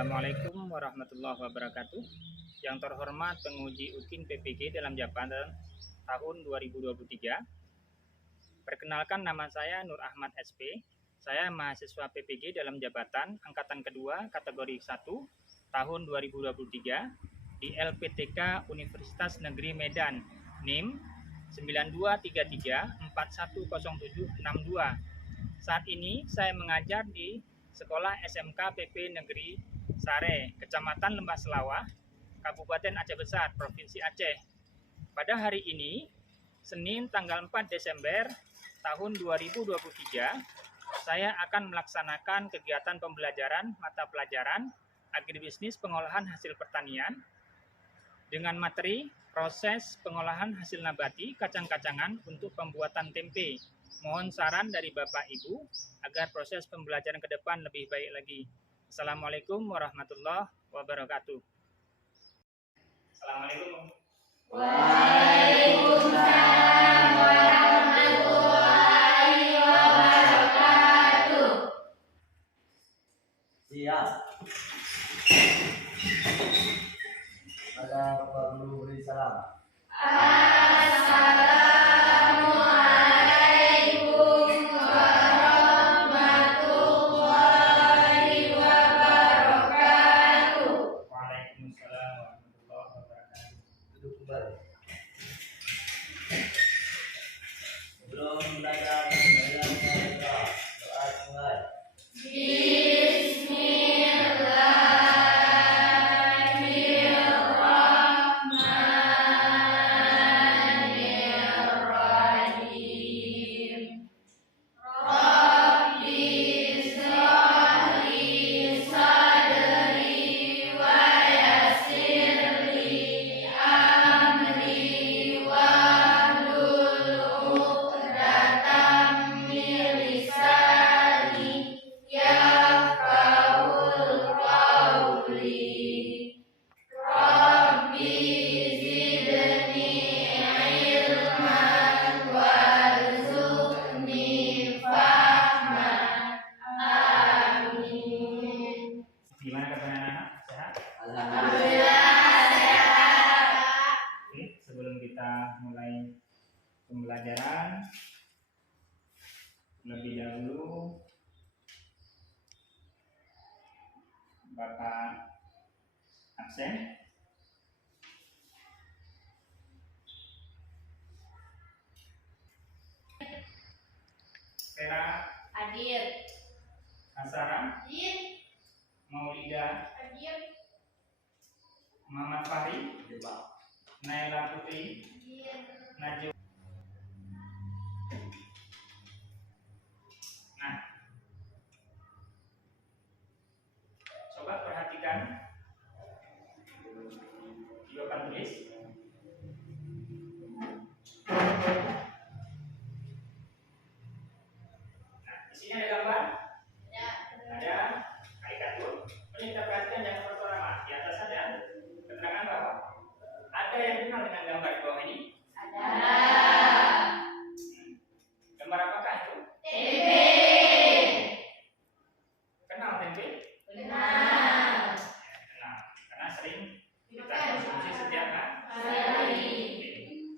Assalamualaikum warahmatullahi wabarakatuh. Yang terhormat penguji UKIN PPG dalam jabatan tahun 2023. Perkenalkan, nama saya Nur Ahmad SP. Saya mahasiswa PPG dalam jabatan angkatan kedua kategori 1 tahun 2023 di LPTK Universitas Negeri Medan, NIM 9233410762. Saat ini saya mengajar di Sekolah SMK PP Negeri Sare, Kecamatan Lembah Selawah, Kabupaten Aceh Besar, Provinsi Aceh. Pada hari ini, Senin tanggal 4 Desember tahun 2023, saya akan melaksanakan kegiatan pembelajaran mata pelajaran agribisnis pengolahan hasil pertanian dengan materi proses pengolahan hasil nabati kacang-kacangan untuk pembuatan tempe. Mohon saran dari Bapak Ibu agar proses pembelajaran ke depan lebih baik lagi. Assalamualaikum warahmatullahi wabarakatuh. Assalamualaikum. Waalaikumsalam warahmatullahi wabarakatuh. Siap. Ada Bapak Guru beri salam. Assalamualaikum warahmatullahi wabarakatuh. Waalaikumsalam warahmatullahi wabarakatuh. Duduk kembali. Sebelum belajar doa mulai. Bismillahirrahmanirrahim. Rabbi shrah li sadri wa yassir li amri wahlul 'uqdatam min lisani yafqahul qawli. Rabbi zidni ilman warzuqni fahman. Amin. Gimana kabarnya anak-anak? Sehat? Alhamdulillah sehat. Oke, sebelum kita mulai pembelajaran, lebih dahulu Bapak absen. Vera, Hadir. Asara, Hadir. Maulida, Hadir. Muhammad Fahri, Jebak. Naila Putri, Hadir. Najwa. Nah, coba perhatikan di papan tulis. Nah, di sini ada gambar, ada karikatur. Ini kita perhatikan yang pertama, di atas ada keterangan bahwa ada yang kenal dengan gambar di bawah ini. Ada. Gambar apakah itu? Tempe. Kenal tempe? Benar. Kenal, karena sering kita konsumsi setiap Hari.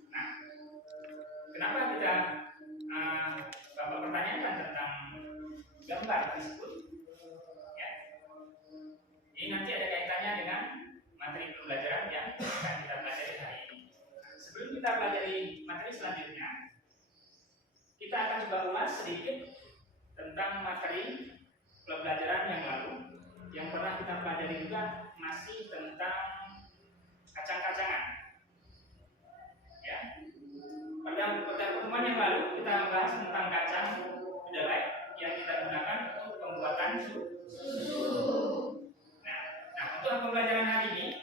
Nah, kenapa kita Bapak pertanyakan tentang gambar tersebut? Ya, ini nanti ada kaitannya dengan materi pembelajaran yang akan kita pelajari hari ini. Sebelum kita pelajari materi selanjutnya, kita akan coba ulas sedikit tentang materi pembelajaran yang lalu. Yang pernah kita pelajari juga masih tentang kacang-kacangan. Ya, pada pertemuan yang lalu kita membahas tentang kacang kedelai yang kita gunakan untuk pembuatan susu. Nah, untuk pembelajaran hari ini,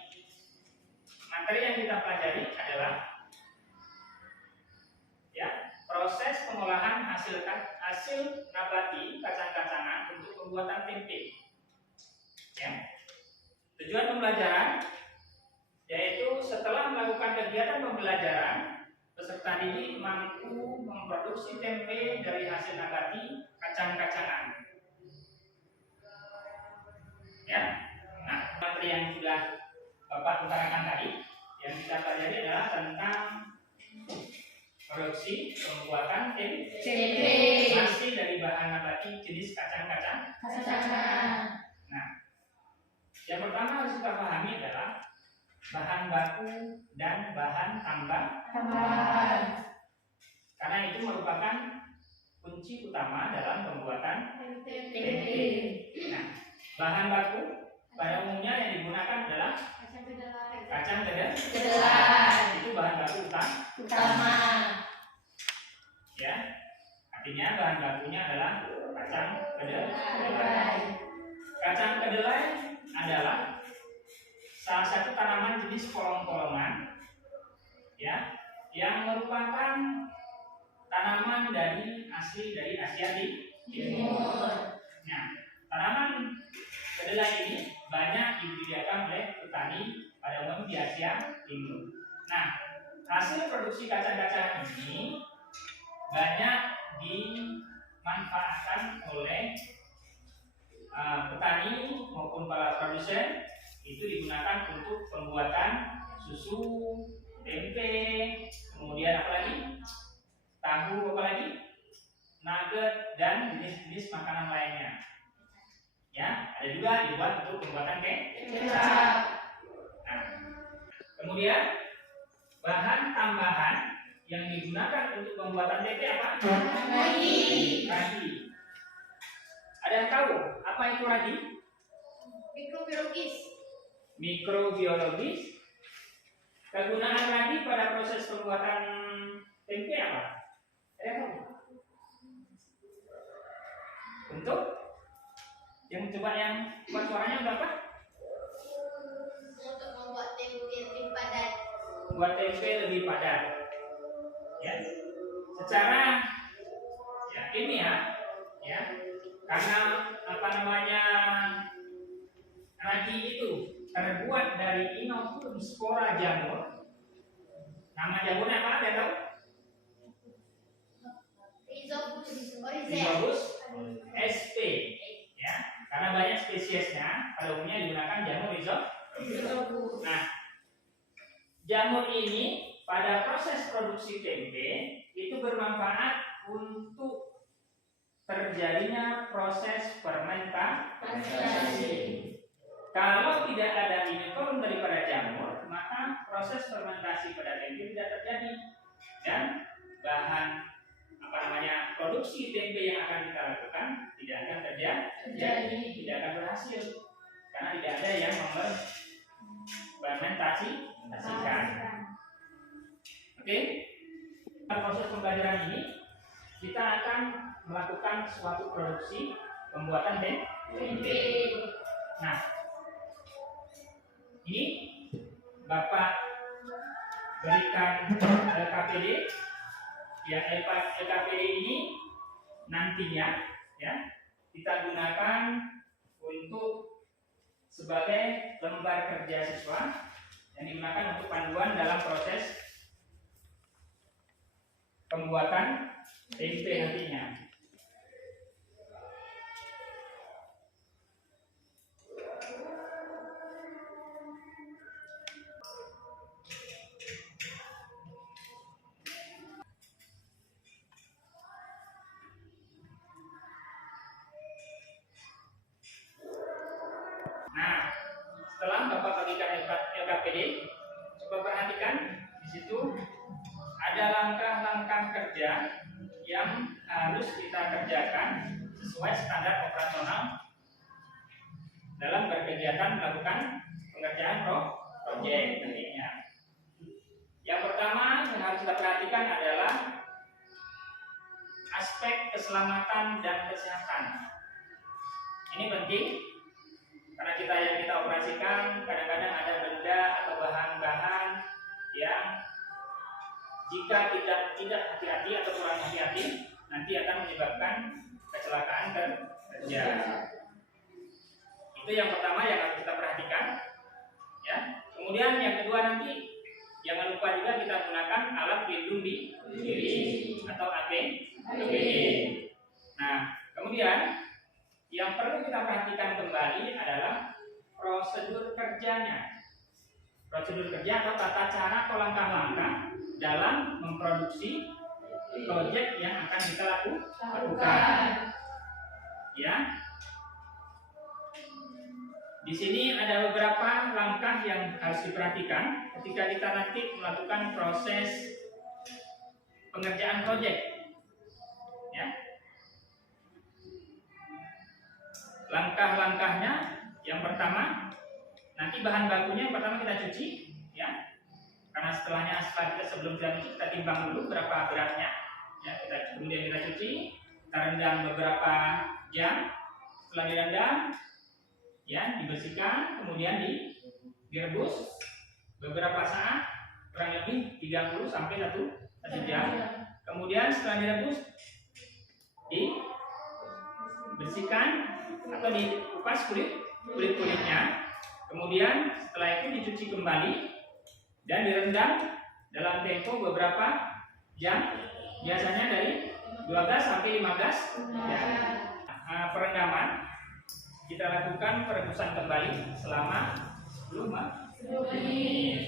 materi yang kita pelajari adalah proses pengolahan hasil nabati kacang-kacangan untuk pembuatan tempe. Ya. Tujuan pembelajaran yaitu setelah melakukan kegiatan pembelajaran, peserta didik mampu memproduksi tempe dari hasil nabati kacang-kacangan. Ya. Nah, Tempe. Masih dari bahan nabati jenis kacang-kacang. Kacang. Nah, yang pertama harus kita pahami adalah bahan baku dan bahan Tambahan. karena itu merupakan kunci utama dalam pembuatan Tempe. Nah, bahan baku pada umumnya yang digunakan adalah kacang Kedelai. itu bahan baku Utama. ya. Artinya bahan bakunya adalah kacang kedelai. Kedelai. Kacang kedelai adalah salah satu tanaman jenis kolong-kolongan ya, yang merupakan tanaman asli dari Asia Timur. Nah, tanaman kedelai ini banyak dibudidayakan oleh petani pada umumnya di Asia Timur. Nah, hasil produksi kacang-kacangan ini banyak dimanfaatkan oleh petani maupun para produsen. Itu digunakan untuk pembuatan susu, tempe, kemudian apa lagi? Tahu, apa lagi? Nugget dan jenis-jenis makanan lainnya. Ya, ada juga dibuat untuk pembuatan Kecap. Nah, kemudian bahan tambahan yang digunakan untuk pembuatan tempe apa? Ragi. Ada yang tahu apa itu ragi? Mikrobiologis. Mikrobiologis. Kegunaan ragi pada proses pembuatan tempe apa? Ada yang tahu? Untuk yang coba yang buat suaranya berapa? Untuk membuat tempe lebih padat. Buat tempe lebih padat. Ya. Secara ya ilmiah ya. Karena apa namanya? Ragi itu terbuat dari inoculum spora jamur. Nama jamurnya apa? Ada tahu? Rhizopus sp. Ya, karena banyak spesiesnya, pada umumnya digunakan jamur rhizopus. Nah, jamur ini pada proses produksi tempe itu bermanfaat untuk terjadinya proses fermentasi. Kalau tidak ada inoculum daripada jamur, maka proses fermentasi pada tempe tidak terjadi dan bahan apa namanya produksi tempe yang akan kita lakukan tidak akan terjadi, tidak akan berhasil karena tidak ada yang memfermentasikan. Oke, dalam proses pembelajaran ini kita akan melakukan suatu produksi pembuatan tempe. Nah, ini Bapak berikan LKPD. Ya, LKPD ini nantinya ya kita gunakan untuk sebagai lembar kerja siswa yang digunakan untuk panduan dalam proses pembuatan tempe nantinya. Nah, setelah Bapak bagikan LKPD, coba perhatikan di situ ada langkah-langkah kerja yang harus kita kerjakan sesuai standar operasional dalam berkegiatan melakukan pengerjaan proyek nantinya. Yang pertama yang harus kita perhatikan adalah aspek keselamatan dan kesehatan. Ini penting karena kita operasikan kadang-kadang ada benda atau bahan-bahan yang jika tidak hati-hati atau kurang hati-hati nanti akan menyebabkan kecelakaan kerja. Itu yang pertama yang harus kita perhatikan. Ya. Kemudian yang kedua nanti jangan lupa juga kita gunakan alat pelindung diri atau APD. Nah, kemudian yang perlu kita perhatikan kembali adalah prosedur kerjanya. Prosedur kerja atau tata cara atau langkah-langkah dalam memproduksi proyek yang akan kita lakukan. Ya. Di sini ada beberapa langkah yang harus diperhatikan ketika kita nanti melakukan proses pengerjaan proyek. Ya. Langkah-langkahnya yang pertama, nanti bahan bakunya yang pertama kita cuci, ya. Karena setelah kita sebelum kita timbang dulu berapa beratnya, ya. Kemudian kita cuci, kita rendam beberapa jam. Setelah direndam, ya, dibersihkan, kemudian direbus beberapa saat, kurang lebih 30 sampai 1 jam. Kemudian setelah direbus, dibersihkan atau dikupas kulit-kulitnya. Kemudian setelah itu dicuci kembali dan direndam dalam tempo beberapa jam, biasanya dari 12 sampai 15 jam. Perendaman kita lakukan perebusan kembali selama 10 menit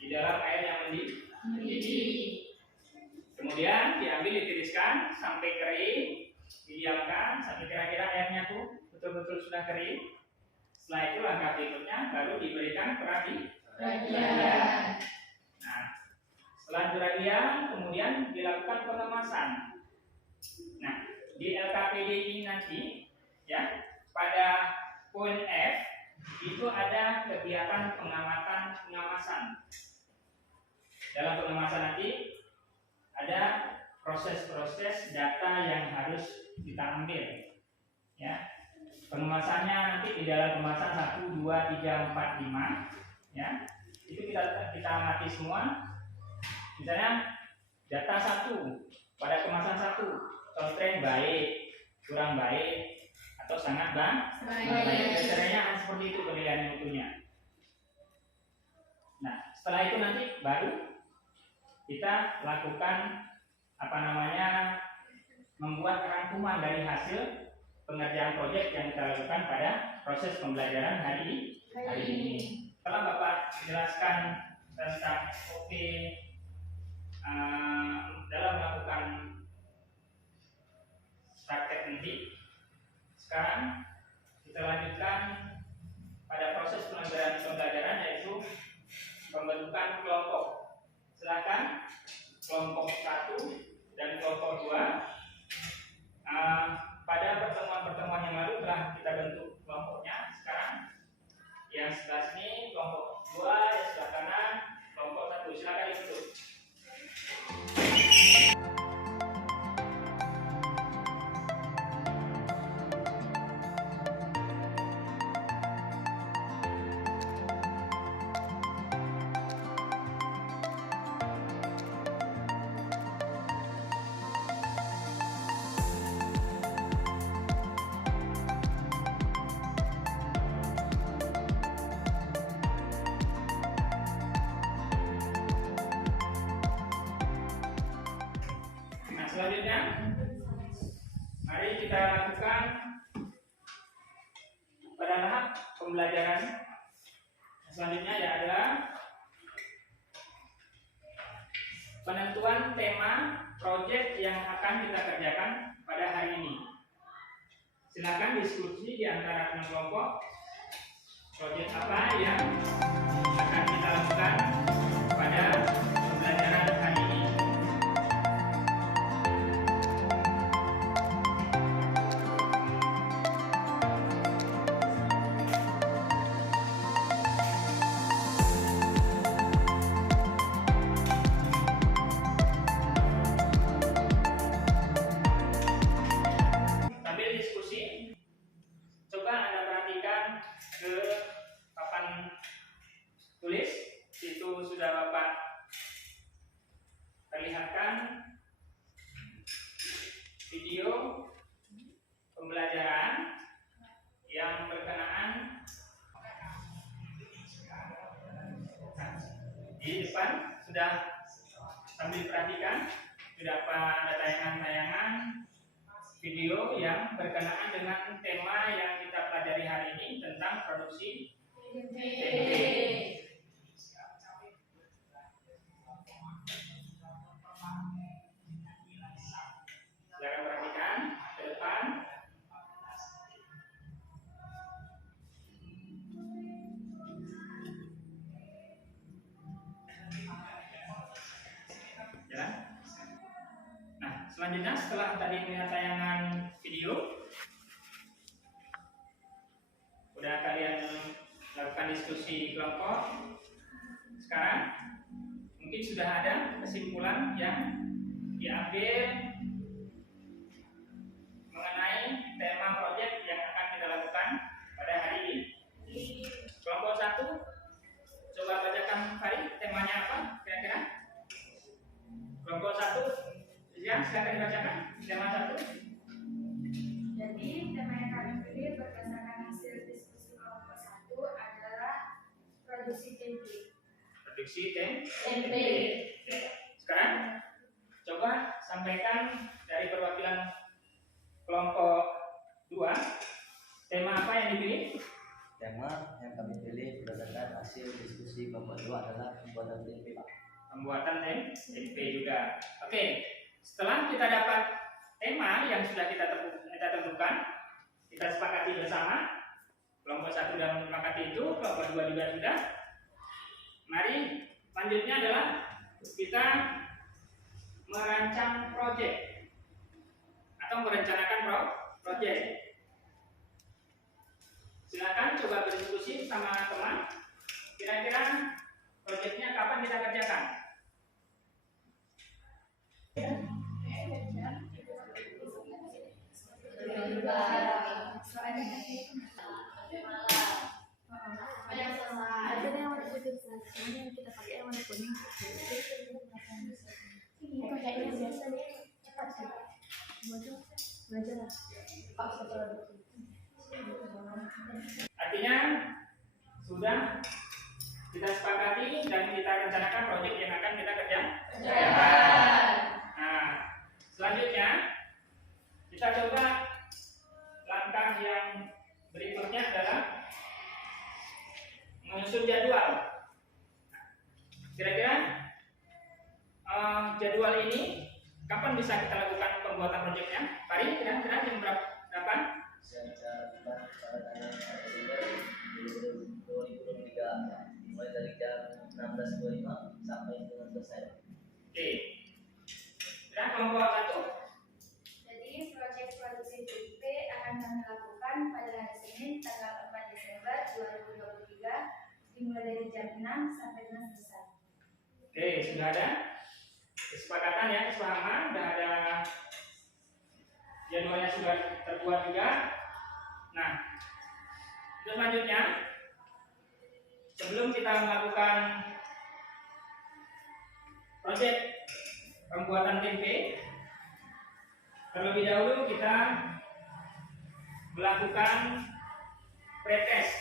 di dalam air yang mendidih. Kemudian diambil, ditiriskan sampai kering, didiamkan sampai kira-kira airnya tuh betul-betul sudah kering. Setelah itu langkah berikutnya baru diberikan peragian. Nah, setelah peragian kemudian dilakukan pengemasan. Nah, di LKPD ini nanti, ya, pada poin F itu ada kegiatan pengamasan. Dalam pengemasan nanti ada proses-proses data yang harus kita ambil, ya. Pengemasannya nanti di dalam kemasan 1, 2, 3, 4, 5, ya. Itu kita amati semua. Misalnya data 1 pada kemasan 1, constraint baik, kurang baik, atau sangat baik. Biasanya seperti itu penilaian mutunya. Nah, setelah itu nanti baru kita lakukan membuat rangkuman dari hasil pengerjaan proyek yang kita lakukan pada proses pembelajaran hari ini. Setelah Bapak jelaskan tentang dalam melakukan praktek nanti, sekarang kita lanjutkan pada proses pembelajaran yaitu pembentukan kelompok. Silakan kelompok 1 dan kelompok 2. Pada pertemuan yang lalu telah kita bentuk kelompoknya. Sekarang yang sebelah sini kelompok 2, yang sebelah kanan kelompok 1. Silakan dibentuk. Selanjutnya, mari kita lakukan pada tahap pembelajaran selanjutnya adalah penentuan tema proyek yang akan kita kerjakan pada hari ini. Silakan diskusi di antara teman kelompok proyek apa yang akan kita lakukan pada pembelajaran hari ini. Sambil diskusi, coba Anda perhatikan ke papan tulis. Situ sudah Bapak perlihatkan video pembelajaran yang berkenaan di depan. Sudah sambil perhatikan, sudah ada tayangan-tayangan video yang berkenaan dengan tema yang kita pelajari hari ini tentang produksi tempe. Selanjutnya setelah tadi melihat tayangan video, udah kalian lakukan diskusi di kelompok. Sekarang mungkin sudah ada kesimpulan yang diambil mengenai tema proyek yang akan kita lakukan pada hari ini. Kelompok 1, coba bacakan Fari, temanya apa kira-kira? Kelompok 1, ya, silakan dibacakan tema 1. Jadi, tema yang kami pilih berdasarkan hasil diskusi kelompok 1 adalah produksi tempe. Produksi tempe. Tempe. Sekarang coba sampaikan dari perwakilan kelompok 2, tema apa yang dipilih? Tema yang kami pilih berdasarkan hasil diskusi kelompok 2 adalah pembuatan tempe, Pak. Pembuatan tempe juga. Oke, setelah kita dapat tema yang sudah kita tentukan, kita sepakati bersama. Kelompok 1 sudah menyepakati itu, kelompok 2 juga sudah. Mari lanjutnya adalah kita merancang proyek atau merencanakan proyek. Silakan coba berdiskusi sama teman. Kira-kira proyeknya kapan kita kerjakan? Ada yang warna putih, yang kita pakai yang warna kuning. ini kayaknya biasa deh, cepat sih. Belajar lah. Artinya sudah kita sepakati dan kita rencanakan proyek yang akan kita kerjakan. Nah, selanjutnya kita coba langkah yang berikutnya adalah menyusun jadwal. Kira-kira jadwal ini kapan bisa kita lakukan pembuatan proyeknya? Hari kira-kira jam berapa? Saya pada tanggal 1 Desember 2023 mulai dari jam 16.25 sampai dengan selesai. Oke. Kira kelompok 1? Jadi, proyek produksi tempe akan kami lakukan pada hari Senin tanggal 4 Desember 2023 dimulai dari jam 6 sampai dengan selesai. Oke, sudah ada kesepakatan ya, kesepahaman, sudah ada jadwalnya sudah terbuat juga. Nah, terus selanjutnya sebelum kita melakukan proyek pembuatan tempe, terlebih dahulu kita melakukan pretest.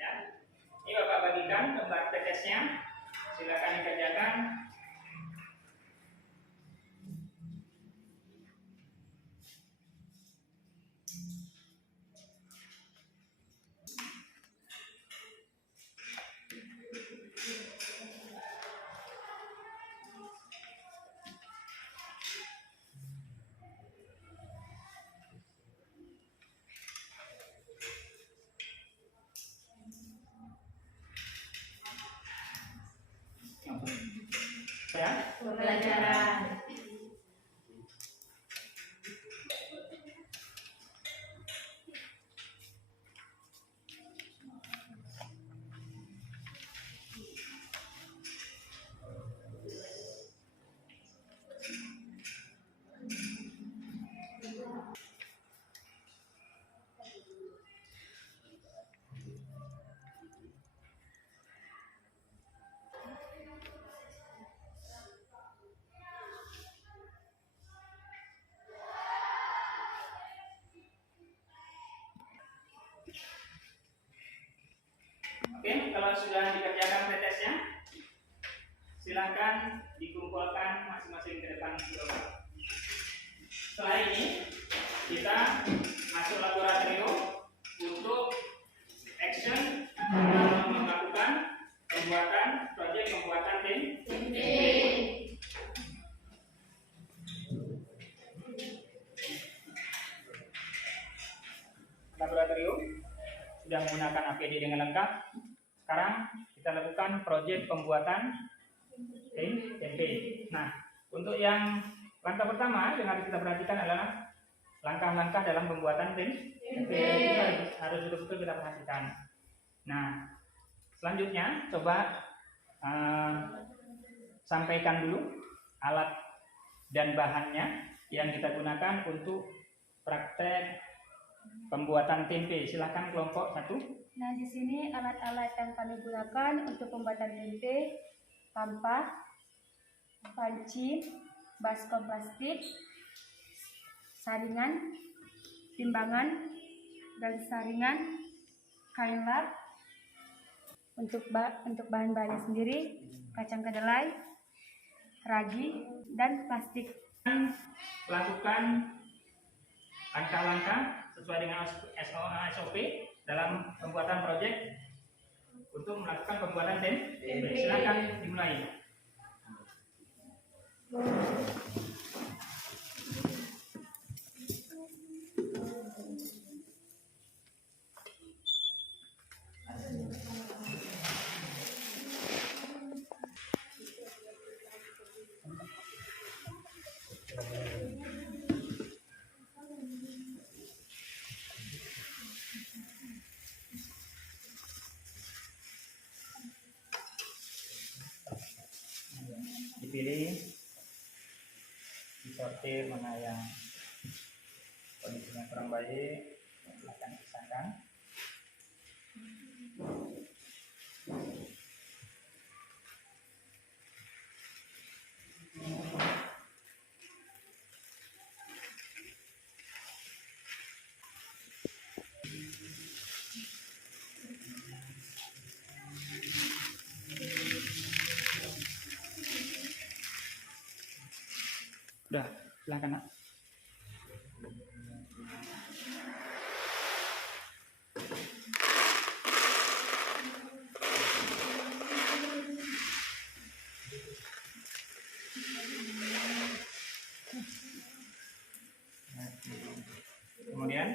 Ya, ini Bapak bagikan gambar pretestnya, silakan dikerjakan. Ya, Pembelajaran. oke, kalau sudah dikerjakan pretestnya, silakan dikumpulkan masing-masing ke depan Bapak. Setelah ini kita masuk laboratorium untuk action melakukan pembuatan proyek pembuatan tempe. Laboratorium sudah menggunakan APD dengan lengkap. sekarang kita lakukan proyek pembuatan tempe. Nah, untuk yang langkah pertama yang harus kita perhatikan adalah langkah-langkah dalam pembuatan tempe. Itu harus betul-betul kita perhatikan. Nah, selanjutnya coba sampaikan dulu alat dan bahannya yang kita gunakan untuk praktek pembuatan tempe. Silakan kelompok 1. Nah, di sini alat-alat yang kami gunakan untuk pembuatan tempe: tampah, panci, baskom plastik, saringan, timbangan dan saringan, kain lap. Untuk bahan-bahannya sendiri, kacang kedelai, ragi, dan plastik. Lakukan langkah-langkah sesuai dengan SOP dalam pembuatan proyek untuk melakukan pembuatan tempe. Silakan dimulai. Dipilih, disortir mana yang kondisinya kurang baik, akan dipisahkan. Udah, silakan nak. Kemudian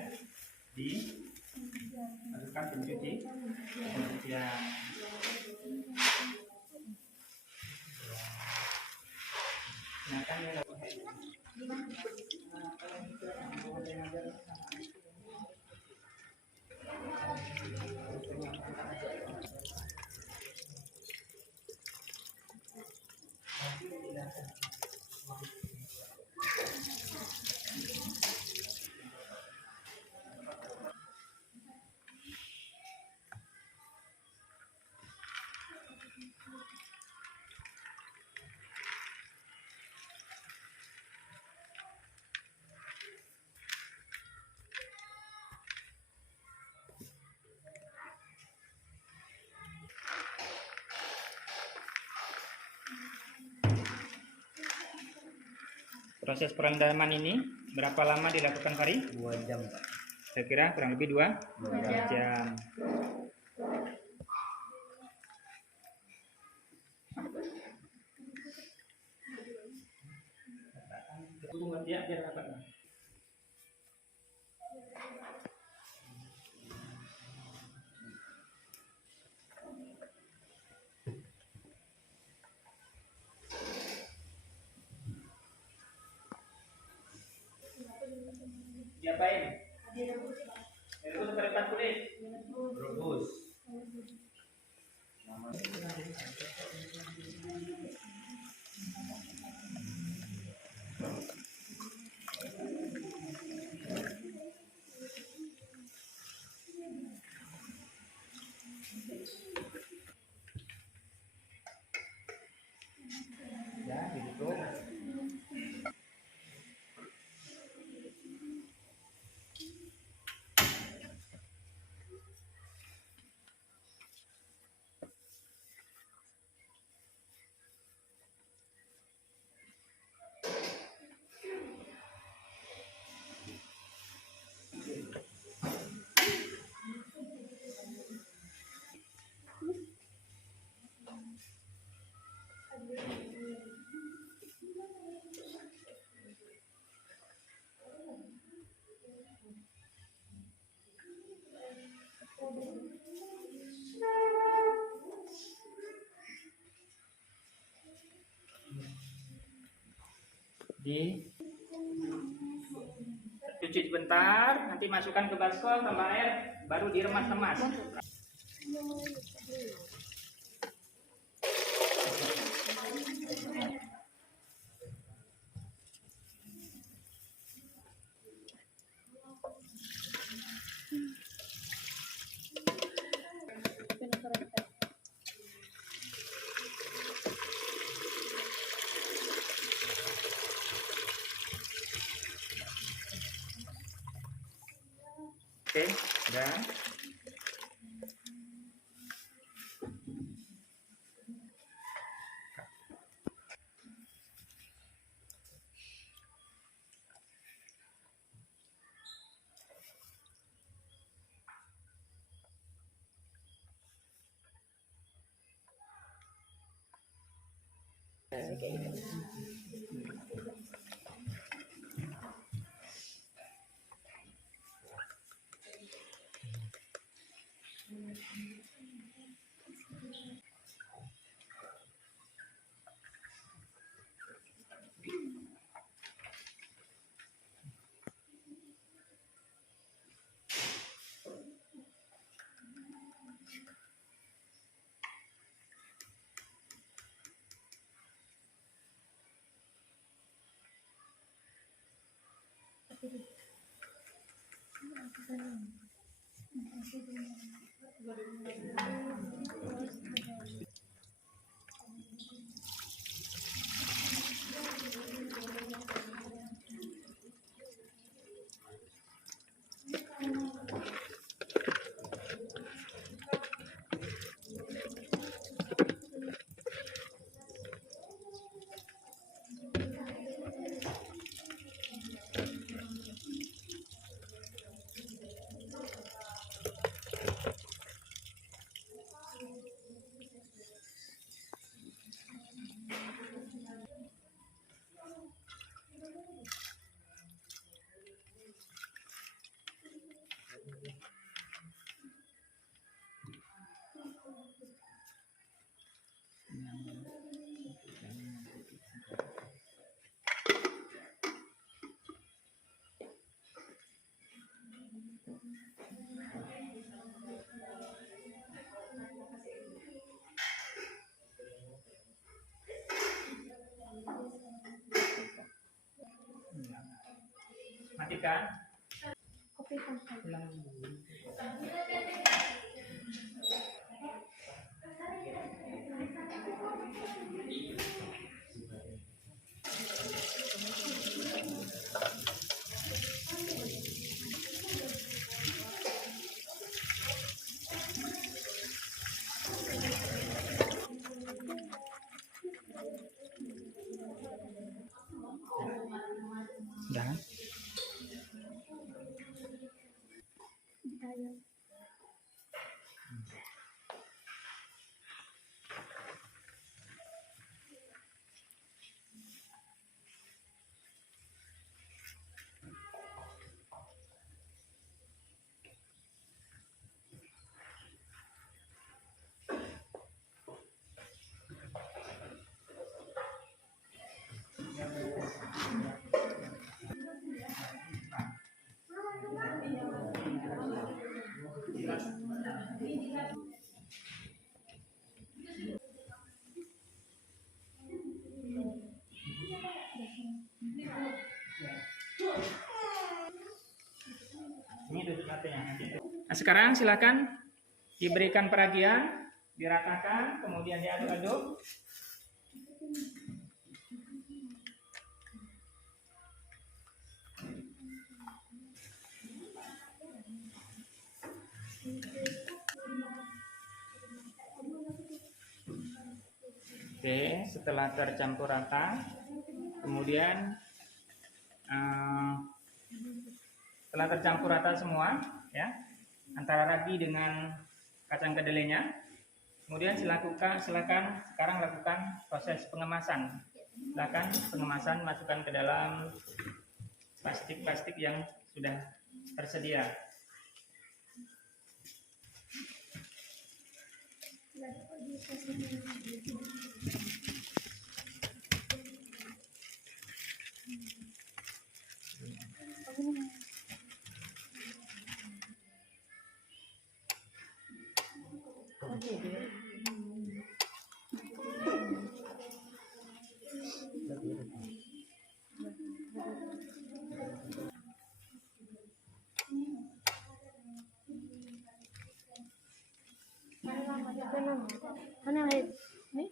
dimasukkan pencuci pencucian. Nah, kan ya. Proses perendaman ini berapa lama dilakukan, Fari? 2 jam, Pak. Saya kira kurang lebih 2 jam. Ya, biar dapat. Diapain? Direbus atau repas kulit? Rebus. Ya, ditutup. cuci sebentar, nanti masukkan ke baskom tambah air, baru diremas-remas. Oke, udah. Matikan. Kopi kan. Udah. Ini tutup matanya. Nah, sekarang silakan diberikan peragian, diratakan, kemudian diaduk-aduk. Oke, setelah tercampur rata, kemudian setelah tercampur rata semua, ya, antara ragi dengan kacang kedelainya, kemudian silakan sekarang lakukan proses pengemasan. Silakan pengemasan, masukkan ke dalam plastik-plastik yang sudah tersedia. Mana lihat nih?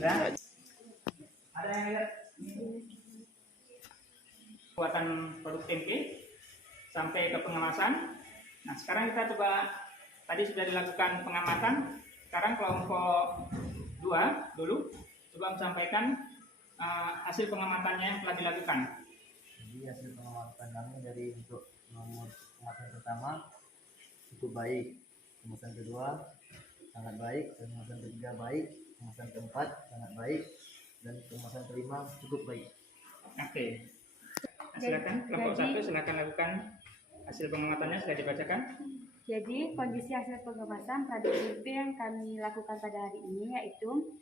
Udah? Ada yang lihat buatan produk tempe sampai ke pengemasan. Nah, sekarang kita coba, tadi sudah dilakukan pengamatan. Sekarang kelompok 2 dulu coba menyampaikan hasil pengamatannya yang telah dilakukan. Jadi hasil pengamatan kami dari untuk nomor pengamatan pertama cukup baik, pengamatan kedua sangat baik, pengamatan ketiga baik, pengamatan keempat sangat baik, dan pengamatan kelima cukup baik. Oke. Nah, silakan kelompok 1 silakan lakukan hasil pengamatannya, sudah dibacakan. Jadi kondisi hasil pengemasan produk tempe yang kami lakukan pada hari ini yaitu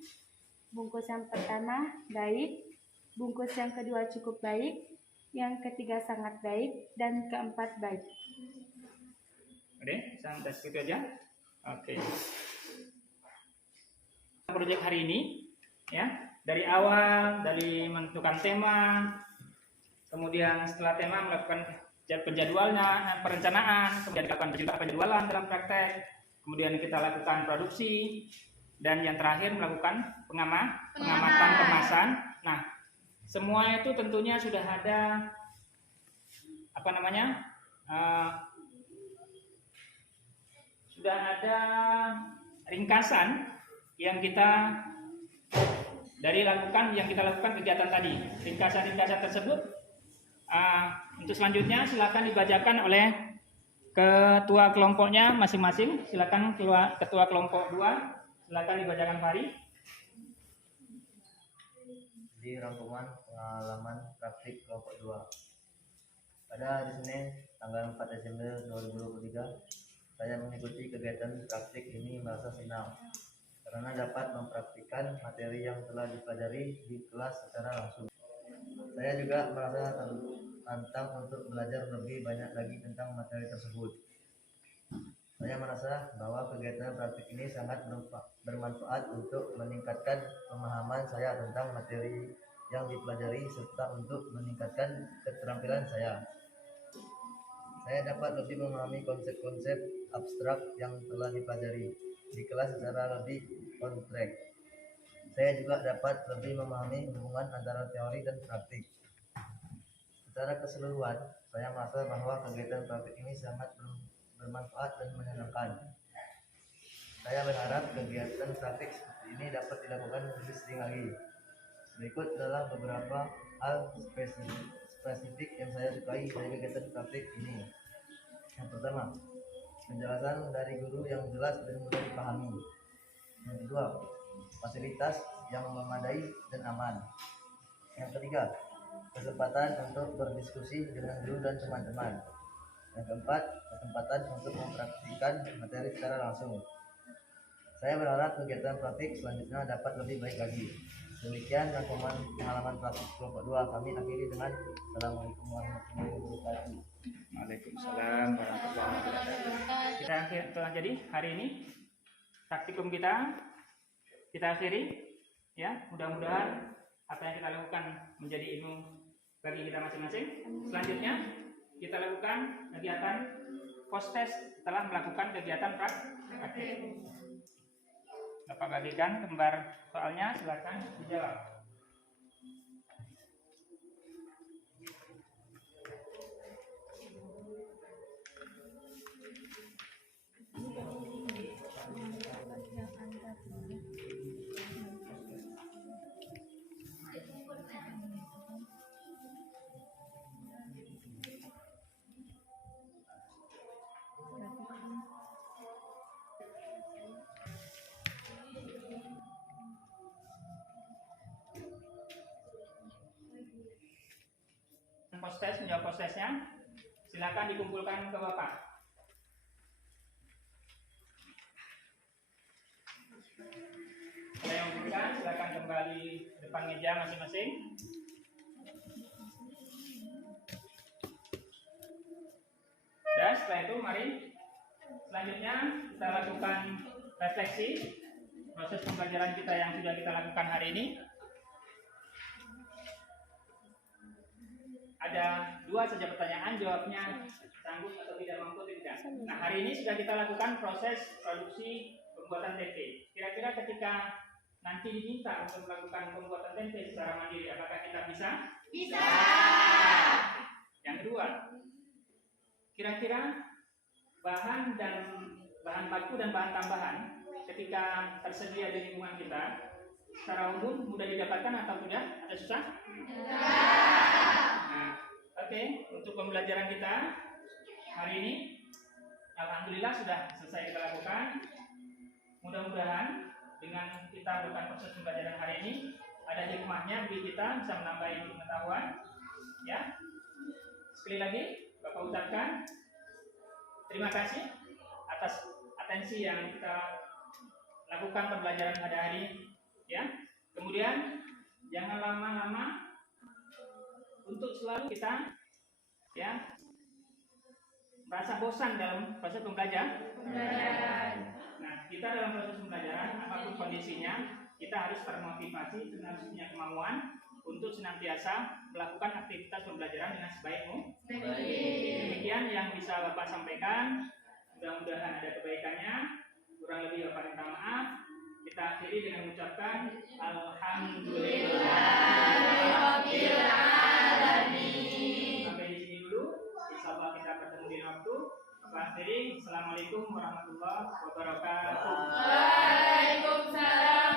bungkus yang pertama baik, bungkus yang kedua cukup baik, yang ketiga sangat baik, dan keempat baik. Oke, sampai segitu aja. Oke. Proyek hari ini, ya, dari awal, dari menentukan tema, kemudian setelah tema melakukan penjadwalnya, perencanaan, kemudian dilakukan juga penjadwalan dalam praktek, kemudian kita lakukan produksi, dan yang terakhir melakukan pengamatan kemasan. Nah, semua itu tentunya sudah ada sudah ada ringkasan yang kita lakukan kegiatan tadi. Ringkasan-ringkasan tersebut untuk selanjutnya silakan dibacakan oleh ketua kelompoknya masing-masing. Silakan ketua kelompok 2, silakan dibacakan Fahri. Di rangkuman pengalaman praktik kelompok 2. Pada hari Senin tanggal 4 Desember 2023, saya mengikuti kegiatan praktik ini merasa senang karena dapat mempraktikkan materi yang telah dipelajari di kelas secara langsung. Saya juga merasa tertantang untuk belajar lebih banyak lagi tentang materi tersebut. Saya merasa bahwa kegiatan praktik ini sangat bermanfaat untuk meningkatkan pemahaman saya tentang materi yang dipelajari serta untuk meningkatkan keterampilan saya. Saya dapat lebih memahami konsep-konsep abstrak yang telah dipelajari di kelas secara lebih on track. Saya juga dapat lebih memahami hubungan antara teori dan praktik. Secara keseluruhan, saya merasa bahwa kegiatan praktik ini sangat bermanfaat dan menyenangkan. Saya berharap kegiatan praktik seperti ini dapat dilakukan lebih sering lagi. Berikut adalah beberapa hal spesifik yang saya sukai dari kegiatan praktik ini. Yang pertama, penjelasan dari guru yang jelas dan mudah dipahami. Yang kedua, fasilitas yang memadai dan aman. Yang ketiga, kesempatan untuk berdiskusi dengan guru dan teman-teman. Yang keempat, kesempatan untuk mempraktikkan materi secara langsung. Saya berharap kegiatan praktik selanjutnya dapat lebih baik lagi. Demikian rangkuman pengalaman praktik kelompok 2 kami akhiri dengan Assalamualaikum warahmatullahi wabarakatuh. Waalaikumsalam warahmatullahi wabarakatuh. Kita jadi hari ini praktikum kita akhiri, ya. Mudah-mudahan apa yang kita lakukan menjadi ilmu bagi kita masing-masing. Selanjutnya kita lakukan kegiatan post test setelah melakukan kegiatan praktik. Bapak bagikan gambar soalnya, silakan dijawab. Proses menjawab prosesnya, silakan dikumpulkan ke Bapak. kembali ke depan meja masing-masing. Dan setelah itu mari selanjutnya kita lakukan refleksi proses pembelajaran kita yang sudah kita lakukan hari ini. Ada 2 saja pertanyaan, jawabnya sanggup atau tidak, mampu atau tidak. Nah, hari ini sudah kita lakukan proses produksi pembuatan tempe. Kira-kira ketika nanti diminta untuk melakukan pembuatan tempe secara mandiri, apakah kita bisa? Bisa. Yang kedua, kira-kira bahan baku dan bahan tambahan ketika tersedia di lingkungan kita secara umum mudah didapatkan atau tidak? Ada susah? Nah, oke, untuk pembelajaran kita hari ini alhamdulillah sudah selesai kita lakukan. Mudah-mudahan dengan kita lakukan proses pembelajaran hari ini ada hikmahnya bagi kita, bisa menambah ilmu pengetahuan. Ya, sekali lagi Bapak ucapkan terima kasih atas atensi yang kita lakukan pembelajaran pada hari ini. Ya, kemudian jangan lama-lama untuk selalu kita ya merasa bosan dalam proses pembelajaran. Nah, kita dalam proses pembelajaran apapun kondisinya, kita harus termotivasi dan harus punya kemauan untuk senantiasa melakukan aktivitas pembelajaran dengan sebaik mungkin. Demikian yang bisa Bapak sampaikan. Mudah-mudahan ada kebaikannya. Kurang lebih Bapak minta maaf. Kita akhiri dengan mengucapkan Alhamdulillahirabbil alamin. Sampai di sini dulu. Insyaallah kita bertemu di waktu. Bapak akhiri. Assalamualaikum warahmatullahi wabarakatuh. Waalaikumsalam.